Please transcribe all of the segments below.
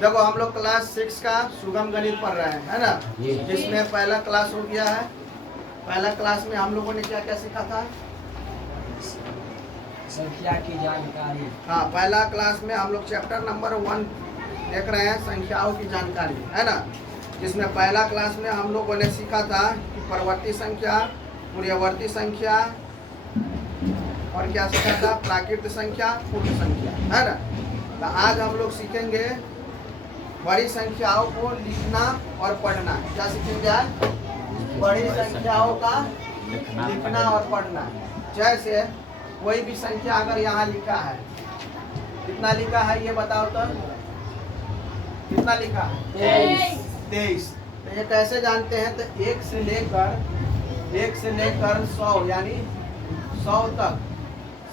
देखो हम लोग क्लास 6 का सुगम गणित पढ़ रहे हैं, है ना, जिसमें पहला क्लास हो गया है। पहला क्लास में हम लोगों ने क्या क्या सीखा था? संख्या की जानकारी। हाँ, पहला क्लास में हम लोग चैप्टर नंबर 1 देख रहे हैं, संख्याओं की जानकारी, है ना, जिसमें पहला क्लास में हम लोगों ने सीखा था कि परवर्ती संख्या, मूल्यवर्ती संख्या और क्या सीखा था? प्राकृत संख्या, पूर्ण संख्या, है ना। तो आज हम लोग सीखेंगे बड़ी संख्याओं को लिखना और पढ़ना। क्या सीखेंगे आज? बड़ी संख्याओं का लिखना और पढ़ना। जैसे कोई भी संख्या अगर यहाँ लिखा है, कितना लिखा है ये बताओ तो? कितना लिखा है? 23। तो ये कैसे जानते हैं? तो 1 से लेकर 100 यानी 100 तक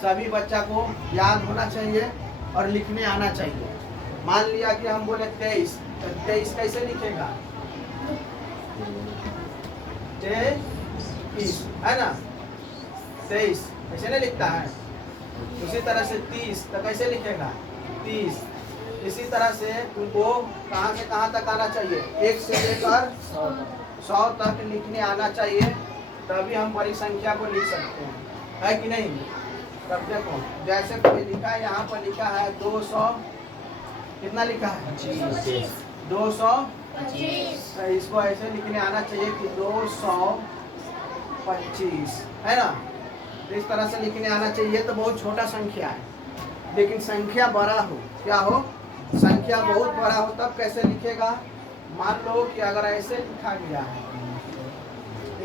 सभी बच्चा को याद होना चाहिए और लिखने आना चाहिए। मान लिया कि हम बोले 23, तो 23 कैसे लिखेगा? 23, है ना, 23 ऐसे नहीं लिखता है। उसी तरह से 30 तो कैसे लिखेगा? 30। इसी तरह से तुमको कहाँ से कहाँ तक आना चाहिए? 1 से लेकर 100 तक लिखने आना चाहिए, तभी हम बड़ी संख्या को लिख सकते हैं, है कि नहीं? तब देखो, जैसे कोई लिखा है, यहाँ पर लिखा है 200, कितना लिखा है? 225। तो इसको ऐसे लिखने आना चाहिए कि 225, है ना। तो इस तरह से लिखने आना चाहिए। तो बहुत छोटा संख्या है, लेकिन संख्या बड़ा हो, क्या हो? संख्या बहुत बड़ा हो तब कैसे लिखेगा? मान लो कि अगर ऐसे लिखा गया है,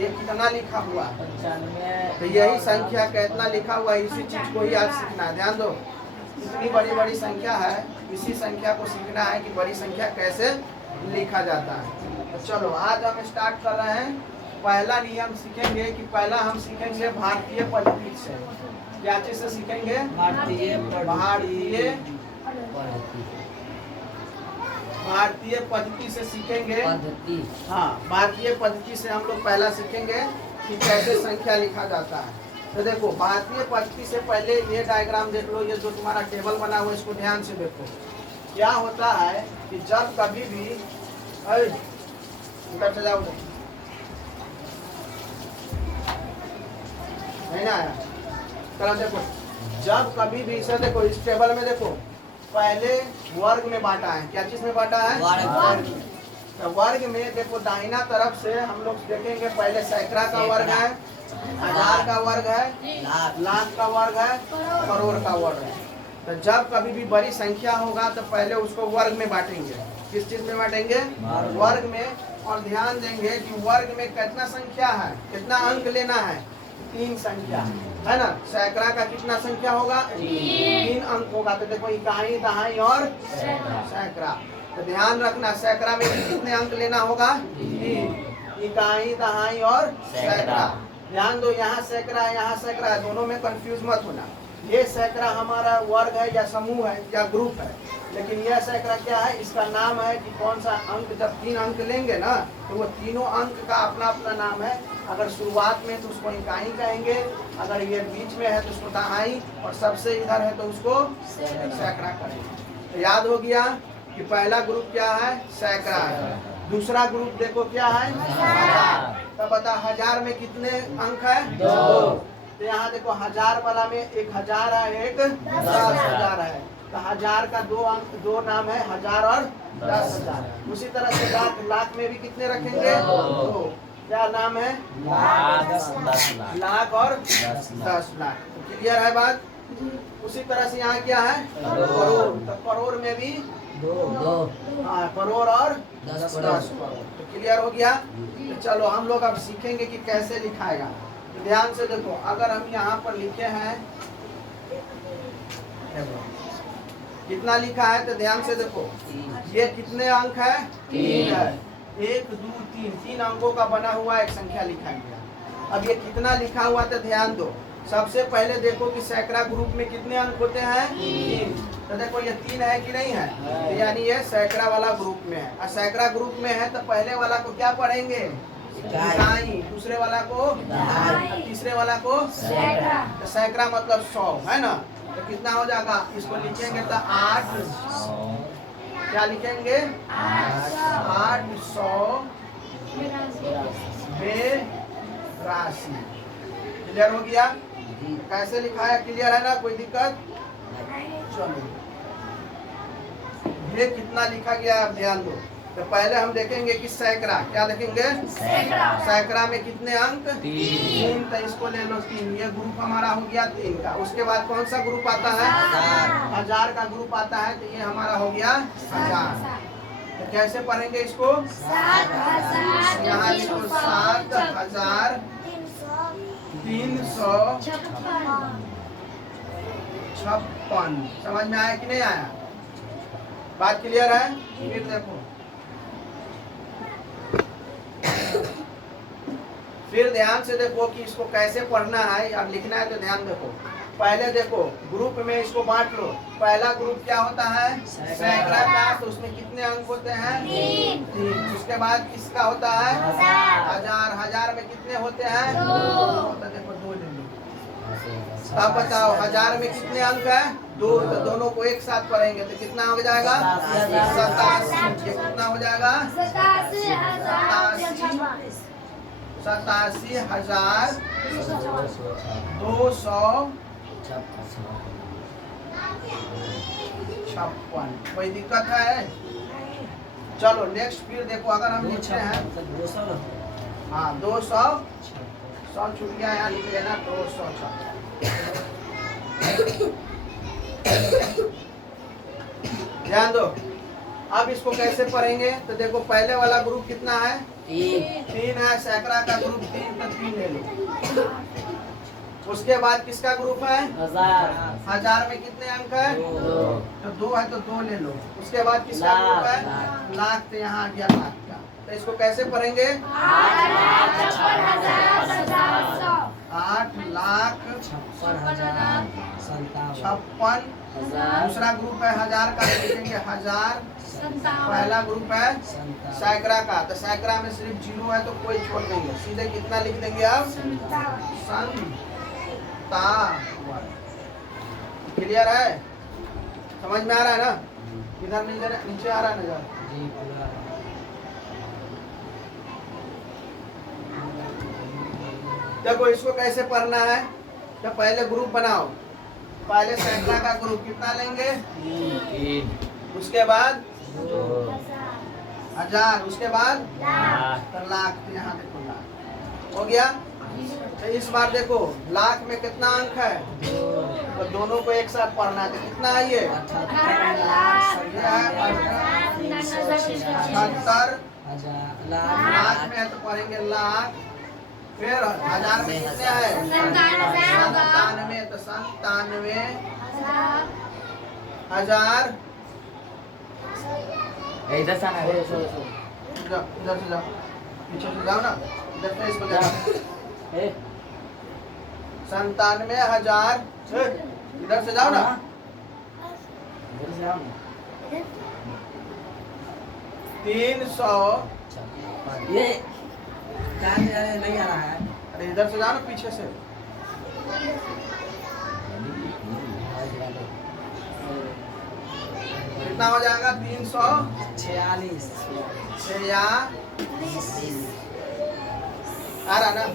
ये कितना लिखा हुआ है? 95। तो यही संख्या कितना लिखा हुआ है, इसी चीज को ही आज सीखना है। ध्यान दो, इतनी बड़ी बड़ी संख्या है, इसी संख्या को सीखना है कि बड़ी संख्या कैसे लिखा जाता है। तो चलो आज हम स्टार्ट कर रहे हैं। पहला नियम सीखेंगे कि पहला हम सीखेंगे भारतीय पद्धति से। क्या चीज से सीखेंगे? भारतीय पद्धति से सीखेंगे। हाँ, भारतीय पद्धति से हम लोग पहला सीखेंगे कि कैसे संख्या लिखा जाता है। तो देखो, भारतीय पद्धति से पहले ये डायग्राम देख लो, ये जो तुम्हारा टेबल बना हुआ है इसको ध्यान से देखो। क्या होता है कि जब कभी भी इधर से जाओ, नहीं ना आया, चलो देखो, जब कभी भी इसे देखो, इस टेबल में देखो, पहले वर्ग में बांटा है। क्या चीज में बांटा है? वर्ग। तो वर्ग में देखो, दाहिना तरफ से हम लोग देखेंगे, पहले सैकड़ा का वर्ग है, 1000 का वर्ग है, लाख का वर्ग है, करोड़ का वर्ग है। तो जब कभी भी बड़ी संख्या होगा तो पहले उसको वर्ग में बांटेंगे। किस चीज में बांटेंगे? वर्ग में। और ध्यान देंगे कि वर्ग में कितना संख्या है, कितना अंक लेना है? 3 संख्या, है ना। सैकड़ा का कितना संख्या होगा? 3 अंक होगा। तो देखो, इकाई, दहाई और सैकड़ा। तो ध्यान रखना, सैकड़ा में कितने अंक लेना होगा? 3। इकाई, दहाई और सैकड़ा। ध्यान दो, यहाँ सैकड़ा है, यहाँ सैकड़ा है, दोनों में कंफ्यूज मत होना। ये सैकड़ा हमारा वर्ग है या समूह है या ग्रुप है, लेकिन यह सैकड़ा क्या है? इसका नाम है कि कौन सा अंक, जब 3 अंक लेंगे ना, तो वो तीनों अंक का अपना अपना नाम है। अगर शुरुआत में तो उसको इकाई कहेंगे, अगर ये बीच में है तो उसको दहाई, और सबसे इधर है तो उसको सैकड़ा करेंगे। तो याद हो गया कि पहला ग्रुप क्या है? सैकड़ा है। दूसरा ग्रुप देखो क्या है? 1000। तब बता, 1000 में कितने अंक है? 2। तो यहाँ देखो, 1000 वाला में 1000 है, एक 10,000 है। तो 1000 का 2 अंक, 2 नाम है, 1000 और 10,000। उसी तरह से लाख में भी कितने रखेंगे? 2। क्या नाम है? लाख और 10 लाख। तो क्लियर है बात? उसी तरह से यहाँ क्या है? करोड़। तो करोड़ में भी 2। हाँ, करोड़ और 10 करोड़। तो क्लियर हो गया? तो चलो हम लोग अब सीखेंगे कि कैसे लिखाएगा। तो ध्यान से देखो, अगर हम यहाँ पर लिखे हैं, कितना लिखा है? तो ध्यान से देखो, ये कितने अंक है? 3 है। 1 2 3, 3 अंकों का बना हुआ एक संख्या लिखा गया। अब ये कितना लिखा हुआ? तो ध्यान दो, सबसे पहले देखो कि सैकड़ा ग्रुप में कितने अंक होते हैं? 3। तो देखो, ये 3 है कि नहीं है? तो यानी ये सैकड़ा वाला ग्रुप में है। और सैकड़ा ग्रुप में है तो पहले वाला को क्या पढ़ेंगे? इकाई। दूसरे वाला को दहाई, तीसरे वाला को सैकड़ा। तो सैकड़ा मतलब 100, है ना। तो कितना हो जाएगा? इसको लिखेंगे तो 8 क्या लिखेंगे 882। क्लियर हो गया? कैसे लिखा है क्लियर है ना? कोई दिक्कत? चलो ये कितना लिखा गया है आप ध्यान दो। तो पहले हम देखेंगे कि सैकड़ा, क्या देखेंगे? सैकड़ा में कितने अंक? 3। तो इसको ले लो 3। ये ग्रुप हमारा हो गया 3 का। उसके बाद कौन सा ग्रुप आता है? 1000 का ग्रुप आता है। तो ये हमारा हो गया 1000। तो कैसे पढ़ेंगे इसको? यहाँ लिखो 7356। समझ में आया कि नहीं आया? बात क्लियर है? फिर देखो, फिर ध्यान से देखो कि इसको कैसे पढ़ना है और लिखना है। तो ध्यान देखो, पहले देखो ग्रुप में इसको बांट लो। पहला ग्रुप क्या होता है? सैकड़ा का। तो उसमें कितने अंक होते हैं? 3। उसके बाद किसका होता है? 1000। 1000 में कितने होते हैं? 2। तो देखो 2 ले लो। अब बताओ 1000 में कितने अंक है? 2। तो दोनों को एक साथ पढ़ेंगे तो कितना हो जाएगा? 87। ये कितना हो जाएगा? 87,256। कोई दिक्कत है? चलो नेक्स्ट फिर देखो, अगर हम लिखते हैं, हाँ 200 छूट गया, यहाँ लिख लेना 200। ध्यान दो, अब इसको कैसे पढ़ेंगे? तो देखो पहले वाला ग्रुप कितना है? 3 है। सैकड़ा का ग्रुप 3, तो 3 ले लो। उसके बाद किसका ग्रुप है? 1000 में कितने अंक है? 2। तो 2 है तो 2 ले लो। उसके बाद किसका ग्रुप है? लाख। तो यहाँ आ गया लाख का। तो इसको कैसे पढ़ेंगे? 8,56,056। दूसरा ग्रुप है 1000 का, लिखेंगे 1000। पहला ग्रुप है सैकड़ा का। तो सैकड़ा में सिर्फ 0 है तो कोई छोड़ देंगे, सीधे कितना लिख देंगे आप? 57। क्लियर है? समझ में आ रहा है ना? इधर नीचे आ रहा है नजर? देखो इसको कैसे पढ़ना है। तो पहले ग्रुप बनाओ। पहले सैकड़ा का ग्रुप कितना लेंगे? 3। उसके बाद 1000। उसके बाद लाख। यहाँ देखो लाख हो गया। तो इस बार देखो लाख में कितना अंक है? तो दोनों को एक साथ पढ़ना है। तो कितना है ये? 78 लाख में है तो पढ़ेंगे लाख। फिर 1000 में कितने है? 97। तो 97,000। इधर से आना है। इधर से जाओ, पीछे से जाओ ना, इधर से इसको जाओ। 97,000। इधर से जाओ ना। 300। ये नहीं आ रहा है। अरे इधर से जाओ ना, पीछे से। कितना हो जाएगा? 346। आ रहा ना?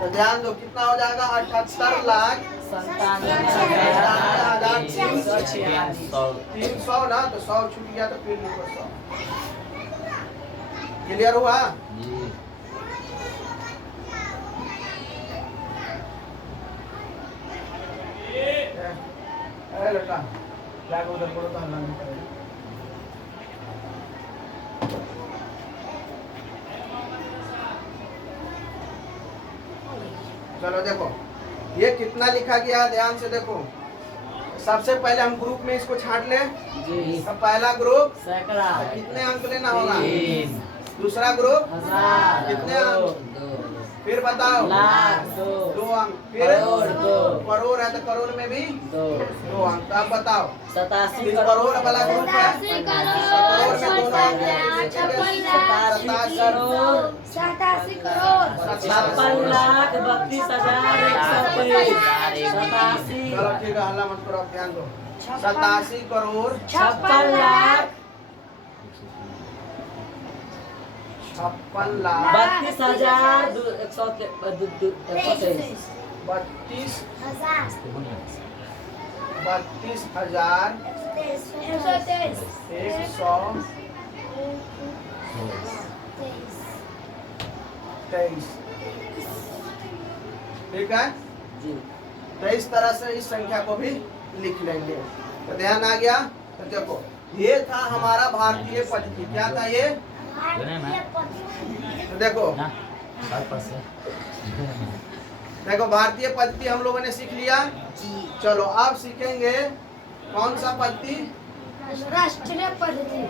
तो ध्यान दो कितना हो जाएगा? 78,97,300 ना। तो 100 छूट गया तो फिर लिखो 100। क्लियर हुआ? अरे लड़का क्या उधर बोलो तो हल्ला नहीं करेगा। चलो देखो ये कितना लिखा गया, ध्यान से देखो। सबसे पहले हम ग्रुप में इसको छांट ले। अब पहला ग्रुप सैकड़ा। कितने अंक लेना होगा? 3। दूसरा ग्रुप कितने अंक? फिर बताओ। 2 अंक। फिर करोड़ है तो करोड़ में भी 2 अंक। अब बताओ 87 करोड़ वाला ग्रुप है। करोड़ में 2 अंक सतासी करोड़ 56,32,123 87 चलो ठीक है, हल्ला मत करो, आप ध्यान दो। 87 करोड़ 56 लाख 56 लाख 32,123 32,123। ठीक है, जी। तो इस तरह से इस संख्या को भी लिख लेंगे। तो ध्यान आ गया। तो देखो, ये था हमारा भारतीय पद्धति। क्या था ये? तो देखो देखो, भारतीय पद्धति हम लोगों ने सीख लिया। चलो अब सीखेंगे कौन सा पद्धति? राष्ट्रीय पद्धति।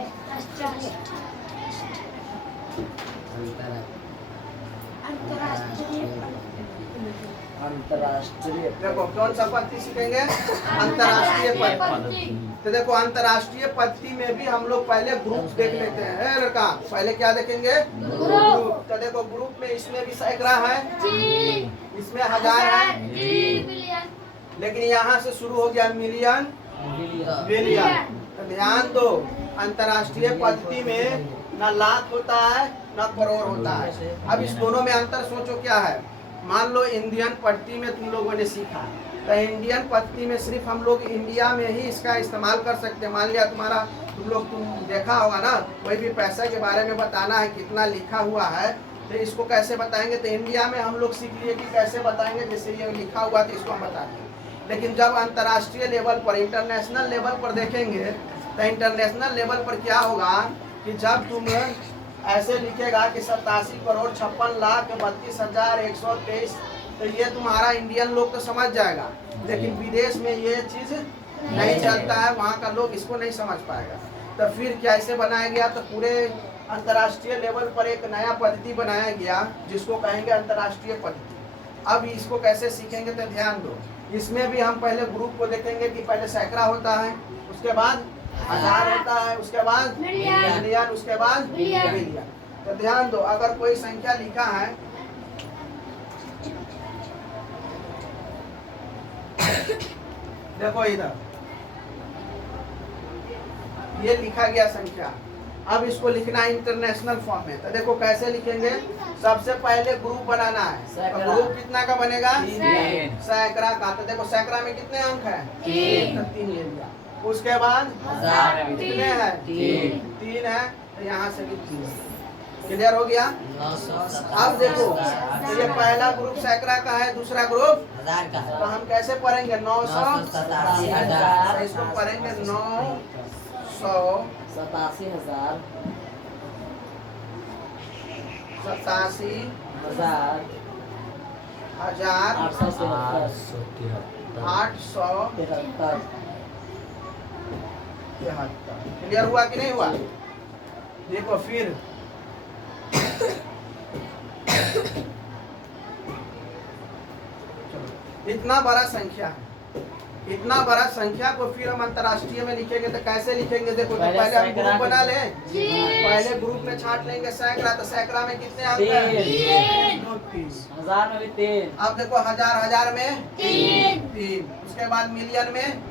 अंतरराष्ट्रीय देखो कौन सा पद्धति सीखेंगे? अंतरराष्ट्रीय पद्धति। तो देखो, अंतरराष्ट्रीय पद्धति में भी हम लोग पहले ग्रुप देख लेते हैं लड़का। पहले क्या देखेंगे? ग्रुप। तो देखो, ग्रुप में इसमें भी सैकड़ा है, इसमें हजार है, लेकिन यहाँ से शुरू हो गया मिलियन, बिलियन। तो ध्यान दो, अंतरराष्ट्रीय पद्धति में न लाख होता है न करोड़ होता है। अब इस दोनों में अंतर सोचो क्या है। मान लो इंडियन पद्धति में तुम लोगों ने सीखा, तो इंडियन पद्धति में सिर्फ हम लोग इंडिया में ही इसका इस्तेमाल कर सकते हैं। मान लिया तुम्हारा तुम देखा होगा ना, कोई भी पैसा के बारे में बताना है, कितना लिखा हुआ है, तो इसको कैसे बताएंगे? तो इंडिया में हम लोग सीख लिए कि कैसे बताएंगे, जैसे ये लिखा हुआ तो इसको हम बताते हैं। लेकिन जब अंतर्राष्ट्रीय लेवल पर, इंटरनेशनल लेवल पर देखेंगे, तो इंटरनेशनल लेवल पर क्या होगा कि जब तुम ऐसे लिखेगा कि 87,56,32,123, तो ये तुम्हारा इंडियन लोग तो समझ जाएगा, लेकिन विदेश में ये चीज नहीं चलता है, वहाँ का लोग इसको नहीं समझ पाएगा। तो फिर कैसे बनाया गया? तो पूरे अंतर्राष्ट्रीय लेवल पर एक नया पद्धति बनाया गया जिसको कहेंगे अंतर्राष्ट्रीय पद्धति। अब इसको कैसे सीखेंगे? तो ध्यान दो, इसमें भी हम पहले ग्रुप को देखेंगे कि पहले सैकड़ा होता है, उसके बाद हजार होता है, उसके बाद मिलियन, उसके बाद बिलियन। तो ध्यान दो, अगर कोई संख्या लिखा है, देखो इधर ये लिखा गया संख्या। अब इसको लिखना है इंटरनेशनल फॉर्म में। तो देखो कैसे लिखेंगे? सबसे पहले ग्रुप बनाना है। तो ग्रुप कितना का बनेगा? सैकड़ा का। तो देखो सैकड़ा में कितने अंक है? 3 ले लिया। उसके बाद कितने हैं? 3 है, तो यहाँ से भी 3। क्लियर हो गया? अब देखो, तो ये पहला ग्रुप सैकड़ा का है, दूसरा ग्रुप हजार का है। तो हम कैसे पढ़ेंगे? 987,000। इसको पढ़ेंगे 987,000 873। क्लियर हुआ कि नहीं हुआ? देखो फिर इतना बड़ा संख्या है, इतना बड़ा संख्या को फिर हम अंतर्राष्ट्रीय में लिखेंगे तो कैसे लिखेंगे? देखो, तो पहले हम ग्रुप बना ले, पहले ग्रुप में छाट लेंगे सैकड़ा। तो सैकड़ा में कितने अंक हैं? 3। हजार में भी 3। अब देखो हजार में 3। उसके बाद मिलियन में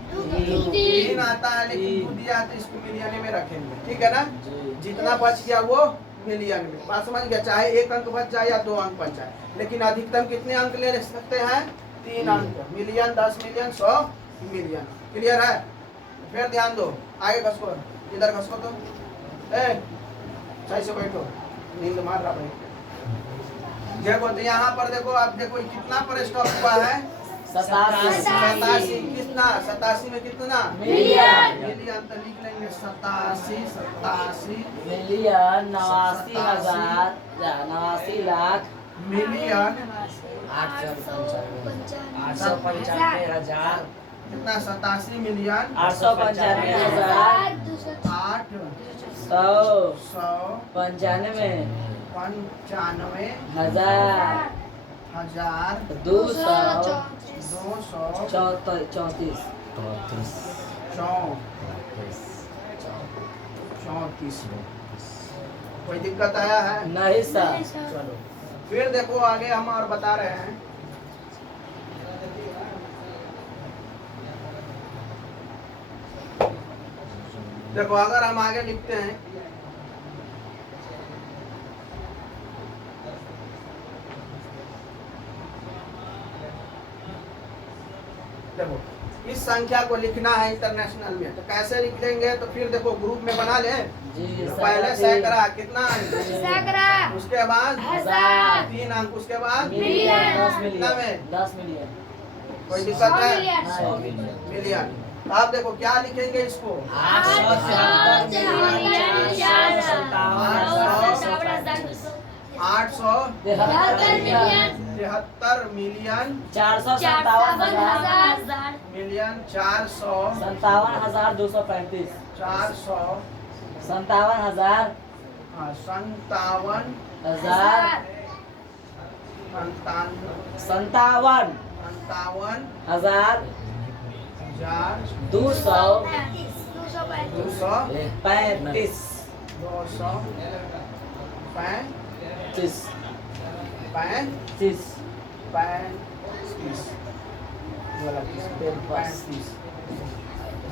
3 आता है, लेकिन 2 दिया है तो इसको मिलियन में रखेंगे। ठीक है ना? जितना बच गया वो मिलियन में। बात समझ गया? चाहे 1 अंक बच जाए या 2 अंक बच जाए, लेकिन अधिकतम कितने अंक ले सकते हैं? 3 अंक। Million, 10 million, 100 million. क्लियर है? फिर ध्यान दो, आगे खसको, इधर खसको। तो सही से बैठो, नींद मार रहा भाई। देखो तो यहाँ पर देखो, आप देखो कितना पर स्टॉप हुआ है? 87। कितना? 87 में कितना? मिलियन। तो लिख लेंगे 87 मिलियन 89,000 89,00,000 मिलियन 895,000 कितना? 87 मिलियन 895,000 895,000 234 34। कोई दिक्कत आया है? नहीं सर। नहीं सर। चलो फिर देखो आगे हम और बता रहे हैं। देखो अगर हम आगे लिखते हैं देखो इस संख्या को लिखना है इंटरनेशनल में तो कैसे लिख लेंगे, तो फिर देखो ग्रुप में बना ले। जी तो सर। पहले सैकड़ा कितना सैकड़ा, उसके बाद हजार, 3 अंक, उसके बाद मिलियन, 10 कितना मिलियन, में? 10 मिलियन, कोई 100 दिक्कत है? Million, 100 million, million. तो आप देखो क्या लिखेंगे इसको? 873 मिलियन 457,000 मिलियन 400 57,235 400 57,000 57 57,000 57 235 235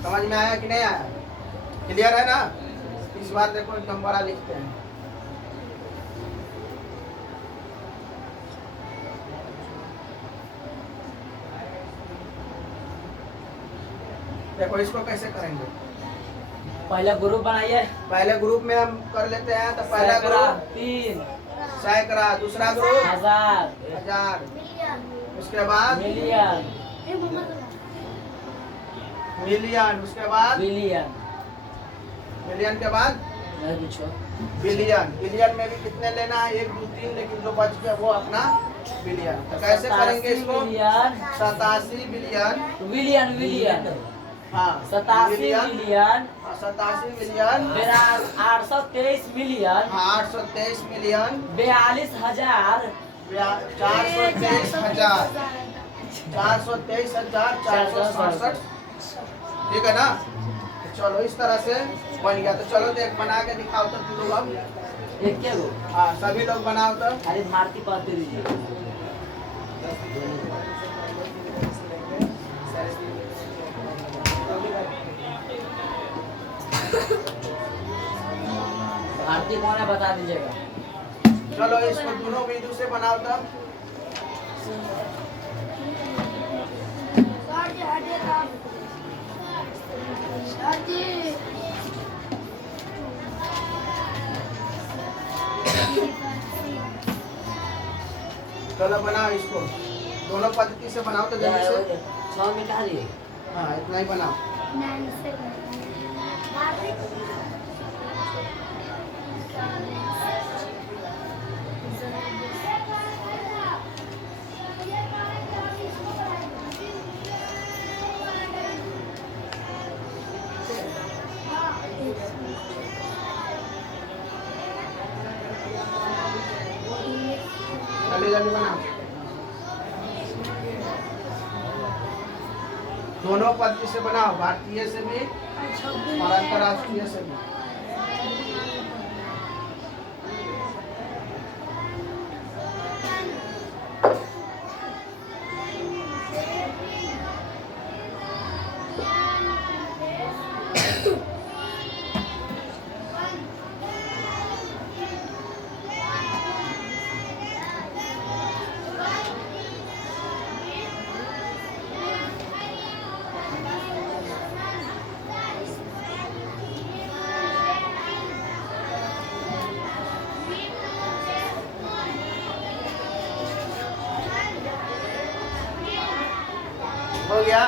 समझ में आया कि नहीं आया? क्लियर है ना? इस बार देखो एकदम बड़ा लिखते हैं। देखो इसको कैसे करेंगे? पहला ग्रुप बनाइए। पहले ग्रुप में हम कर लेते हैं। तो पहला सैकड़ा, ग्रुप 3 सैकड़ा, दूसरा ग्रुप 1000 हजार, उसके बाद मिलियन, मिलियन, उसके बाद बिलियन, मिलियन के बाद नहीं पूछो। बिलियन। बिलियन में भी कितने लेना है? 1 2 3, लेकिन जो बच गया वो अपना बिलियन। तो कैसे करेंगे इसको? 87 बिलियन विलियन, विलियन, हाँ 87 मिलियन 87 मिलियन 823 मिलियन 823 मिलियन 42,000 423 हजार 423 हजार 467। ठीक है ना? तो चलो इस तरह से बन गया। तो चलो तो एक बना के दिखाओ तो तुम लोग अब। एक क्या गो? हाँ सभी लोग बनाओ तो। अरे भारती पढ़ते दीजिए। भारती कौन है बता दीजिएगा। चलो इसको दोनों बिंदु से बनाओ तो। चलो बनाओ इसको, दोनों पद्धति से बनाओ तो जल्दी से। 6 मिनट आ रही है। हाँ इतना ही बनाओ। जल्दी जल्दी बनाओ। दोनों पद्धति से बनाओ, भारतीय से भी और अंतर्राष्ट्रीय से भी। हो गया?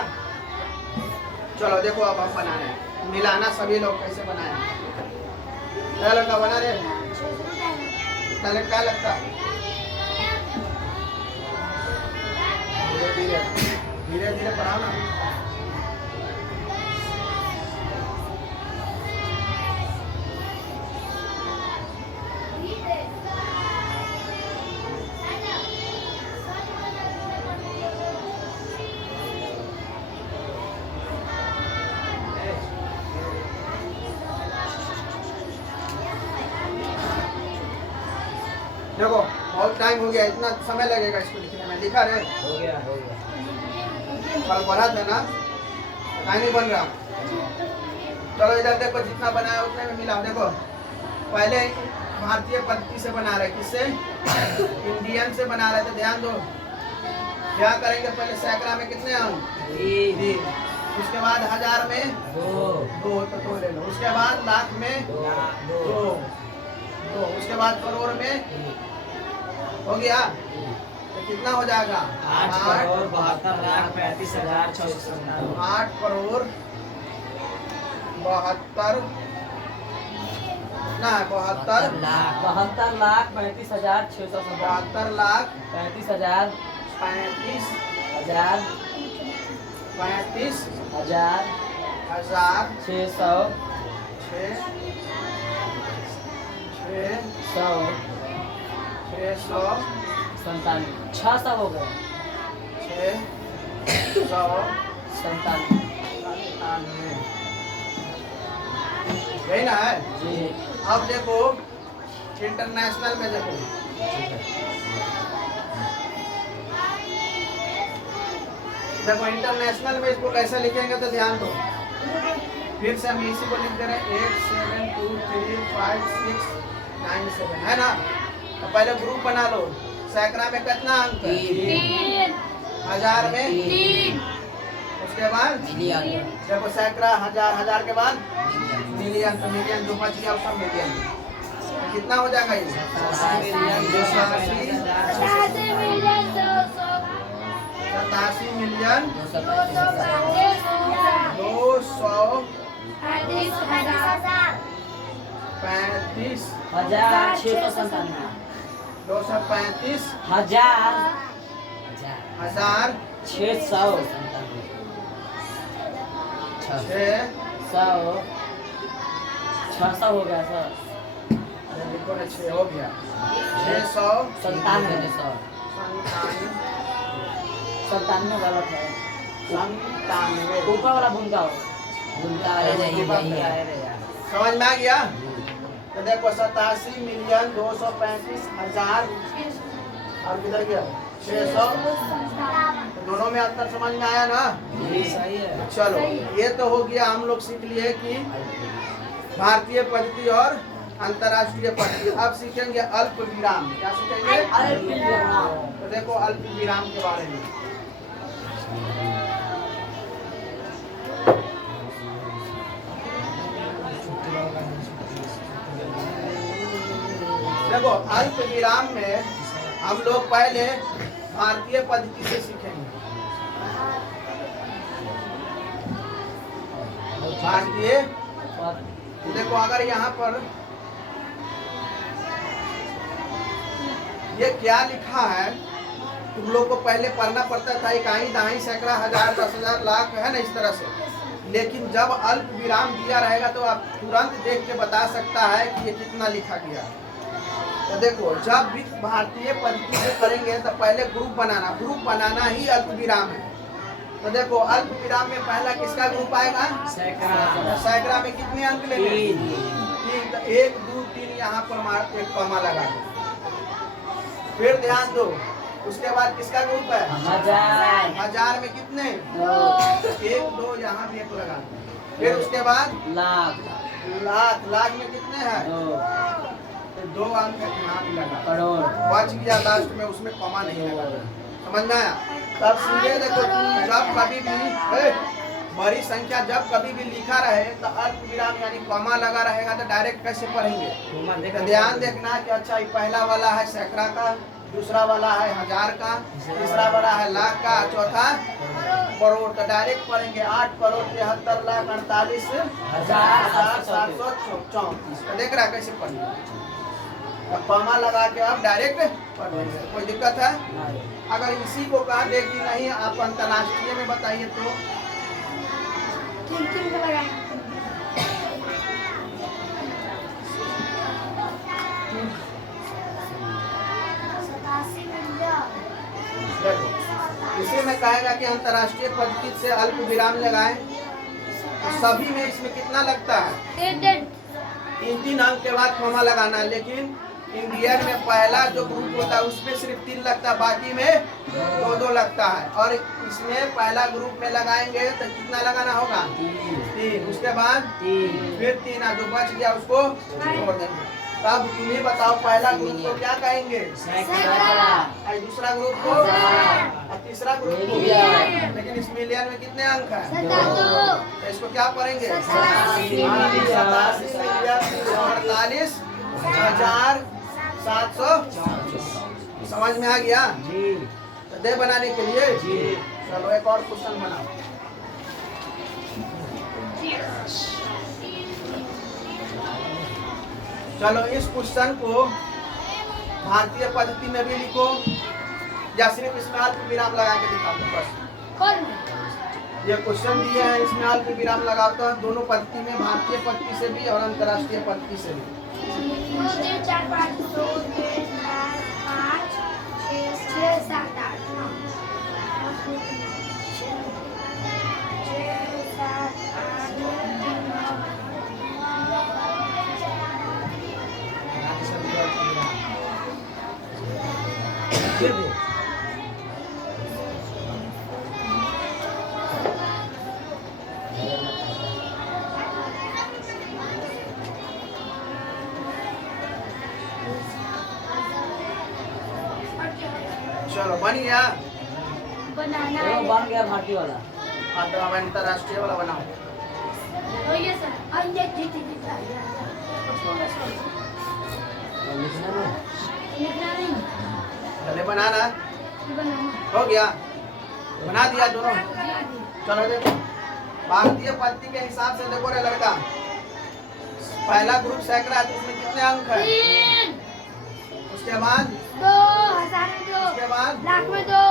चलो देखो अब हम बना रहे हैं। मिलाना सभी लोग कैसे बनाए। क्या लड़का बना रहे? क्या लगता? धीरे धीरे धीरे धीरे बनाओ ना। देखो बहुत टाइम हो गया, इतना समय लगेगा इसको लिखने में। लिखा रहे हो गया। कल पढ़ा था ना, कहीं नहीं बन रहा। चलो इधर देखो, जितना बनाया उतने में मिला। देखो पहले भारतीय पद्धति से बना रहे, किससे? इंडियन से बना रहे थे। ध्यान दो, क्या करेंगे? पहले सैकड़ा में कितने अंक? 3। उसके बाद हजार में 2 तो 2 ले लो। उसके बाद लाख में 2। उसके बाद करोड़ में हो गया तो कितना हो जाएगा? 8 करोड़ 72 लाख 35,697। 8 करोड़ 72 ना 72 लाख 72 लाख 35,697। 72 लाख 35,000 35,000 97। 600 हो गए। 97। यही ना है। जी अब देखो इंटरनेशनल में देखो, देखो इंटरनेशनल में इसको कैसे लिखेंगे तो ध्यान दो। फिर से हम इसी को लिख दे रहे हैं 8 7 2 3 5 6 9 7 है ना। तो पहले ग्रुप बना लो। सैकड़ा में कितना अंक है? 3 हजार में 3 उसके बाद देखो सैकड़ा, हजार, हजार के बाद मिलियन। तो मिलियन जो बच गया सब मिलियन। तो कितना हो जाएगा ये? 87 मिलियन 87 मिलियन 235 1697। 235 हजार 600 600 हो गया सर। 6 हो गया 97 गलत है। 97 ऊपर वाला भूमिका हो। समझ में आ गया? तो देखो 87 मिलियन 235 हजार और किधर गया 600। तो दोनों में अंतर समझ में आया ना? सही है। चलो ये तो हो गया, हम लोग सीख लिए कि भारतीय पद्धति और अंतर्राष्ट्रीय पद्धति। अब सीखेंगे अल्प विराम। क्या सीखेंगे? तो देखो अल्प विराम के बारे में। देखो अल्प विराम में हम लोग पहले भारतीय पद्धति से सीखेंगे। भारतीय देखो, अगर यहाँ पर ये क्या लिखा है तुम लोग को पहले पढ़ना पड़ता था, इकाई दहाई सैकड़ा हजार 10,000 लाख है ना, इस तरह से। लेकिन जब अल्प विराम दिया रहेगा तो आप तुरंत देख के बता सकता है कि ये कितना लिखा गया। तो देखो जब भी भारतीय पद्धति से करेंगे तो पहले ग्रुप बनाना ही अल्प विराम है। तो देखो अल्प विराम में पहला किसका ग्रुप आएगा? सैकड़ा में कितने अंक लेंगे? 3। तो 1 2 3 यहाँ पर एक कॉमा लगा दो। फिर ध्यान दो, उसके बाद किसका ग्रुप है? हजार में कितने? 1 2 यहाँ भी एक लगा दो। फिर उसके बाद लाख में कितने हैं? 2 अंक यहाँ भी लगा। करोड़ बच गया लास्ट में, उसमें कॉमा नहीं लगा। समझ में आया? तब सीधे देखो, जब कभी भी बड़ी संख्या जब कभी भी लिखा रहे तो अल्प विराम यानी कॉमा लगा रहेगा तो डायरेक्ट कैसे पढ़ेंगे? तो ध्यान देखना कि अच्छा ये पहला वाला है सैकड़ा का, दूसरा वाला है हजार का, तीसरा वाला है लाख का, चौथा करोड़ का। डायरेक्ट पढ़ेंगे 8 करोड़ 73 लाख 48,734। तो देख रहा है कैसे पढ़ेंगे? अब कॉमा लगा के आप डायरेक्ट पढ़ेंगे। कोई दिक्कत है? अगर इसी को कहा दे कि नहीं आप अंतर्राष्ट्रीय में बताइए तो 3 लगाएं। इसी में कहेगा कि अंतर्राष्ट्रीय पद्धति से अल्प विराम लगाएं। तो सभी में इसमें कितना लगता है? 3 3 अंक के बाद कॉमा लगाना है। लेकिन इंडियन में पहला जो ग्रुप होता है उसमें सिर्फ 3 लगता है, बाकी में 2 लगता है। और इसमें पहला ग्रुप में लगाएंगे तो कितना लगाना होगा? 3। उसके बाद फिर 3 जो बच गया उसको छोड़ देंगे। तब तुम ही बताओ पहला ग्रुप को क्या कहेंगे? और दूसरा ग्रुप को और तीसरा ग्रुप को। लेकिन इस मिलियन में कितने अंक है? 2। तो इसको क्या पढ़ेंगे? 48,700। समझ में आ गया? तो दे बनाने के लिए चलो एक और क्वेश्चन बनाओ। चलो इस क्वेश्चन को भारतीय पद्धति में भी लिखो या सिर्फ इसमें अल्प विराम लगा के दिखा दो बस। ये क्वेश्चन दिए हैं, इसमें अल्प विराम लगाओ तो दोनों पद्धति में, भारतीय पद्धति से भी और अंतर्राष्ट्रीय पद्धति से भी। 2, 3, 4, 5, 2, 3, 4, 5, 6, 7, 8, 9, 6, 7, 8, 9। चलो बन गया? बनाना वो है। बन गया भारतीय वाला। अब अब अंतर्राष्ट्रीय वाला बनाओ। तो ये सर अब ये लिखने में लिखना नहीं, चले बनाना बनाना। हो गया? बना दिया दोनों? चलो देखो भारतीय पद्धति के हिसाब से देखो रे लड़का, पहला ग्रुप सैकड़ा तो उसमें कितने अंक है? 3, उसके बाद 2, 1000 में 2, उसके बाद लाख में 2।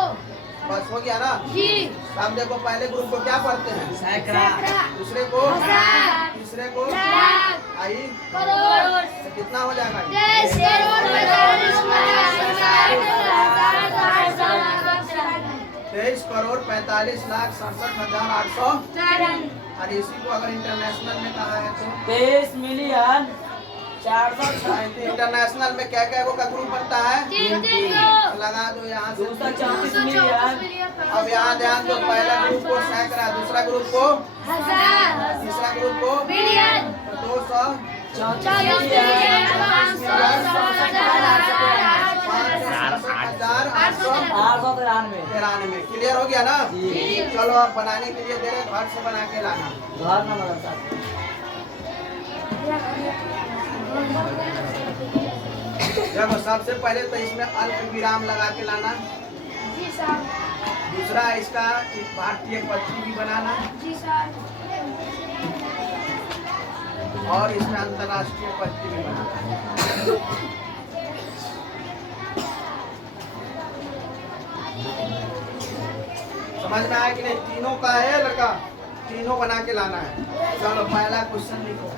बस हो गया ना? जी। अब देखो पहले ग्रुप को क्या पढ़ते हैं? सैकड़ा। दूसरे को, हजार, तीसरे को, लाख, आई करोड़, तो कितना हो जाएगा? 10 करोड़ 23 करोड़ 45,67,800। और इसी को अगर इंटरनेशनल में कहा है तो 23 मिलियन 436 इंटरनेशनल में क्या क्या का ग्रुप बनता है? लगा दो यहाँ से 234 मिलियन। अब यहाँ ध्यान दो, पहला ग्रुप को सैकड़ा, दूसरा ग्रुप को, तीसरा ग्रुप को मिलियन, तो 200, 34 मिलियन 5,893 क्लियर हो गया ना? चलो अब बनाने के लिए दे रहे, घर से बना के लाना। घर में बदलता है। देखो सबसे पहले तो इसमें अल्प विराम लगा के लाना। जी सर, दूसरा इसका भारतीय पद्धति भी बनाना जी सर, और इसमें अंतर्राष्ट्रीय पद्धति भी बनाना। समझ में आया कि नहीं? तीनों का है लड़का, तीनों बना के लाना है। चलो पहला क्वेश्चन लिखो।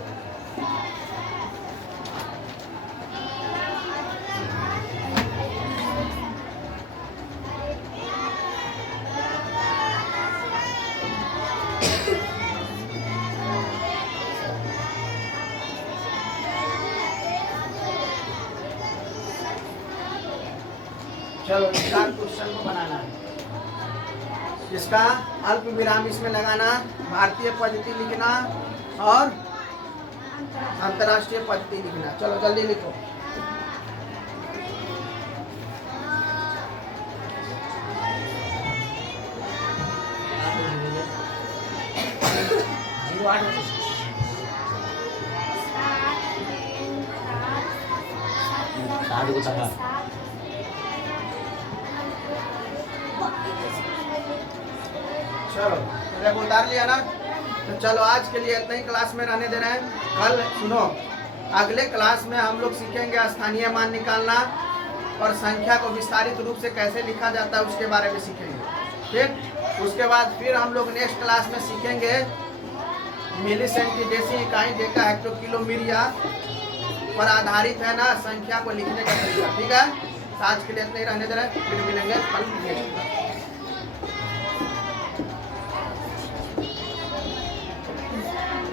चलो इसका क्वेश्चन को बनाना है, इसका अल्प विराम इसमें लगाना, भारतीय पद्धति लिखना और अंतर्राष्ट्रीय पद्धति लिखना। चलो जल्दी लिखो। चलो देखो उतार लिया ना? तो चलो आज के लिए इतना ही क्लास में रहने दे रहे हैं। कल सुनो, अगले क्लास में हम लोग सीखेंगे स्थानीय मान निकालना और संख्या को विस्तारित रूप से कैसे लिखा जाता है उसके बारे में सीखेंगे। ठीक, उसके बाद फिर हम लोग नेक्स्ट क्लास में सीखेंगे मिली सेंटीडेसी इकाई डेका हेक्टो किलोमीरिया पर आधारित है ना संख्या को लिखने का तरीका। ठीक है, तो आज के लिए इतना ही रहने दे रहे हैं, फिर मिलेंगे कल नेक्स्ट क्लास।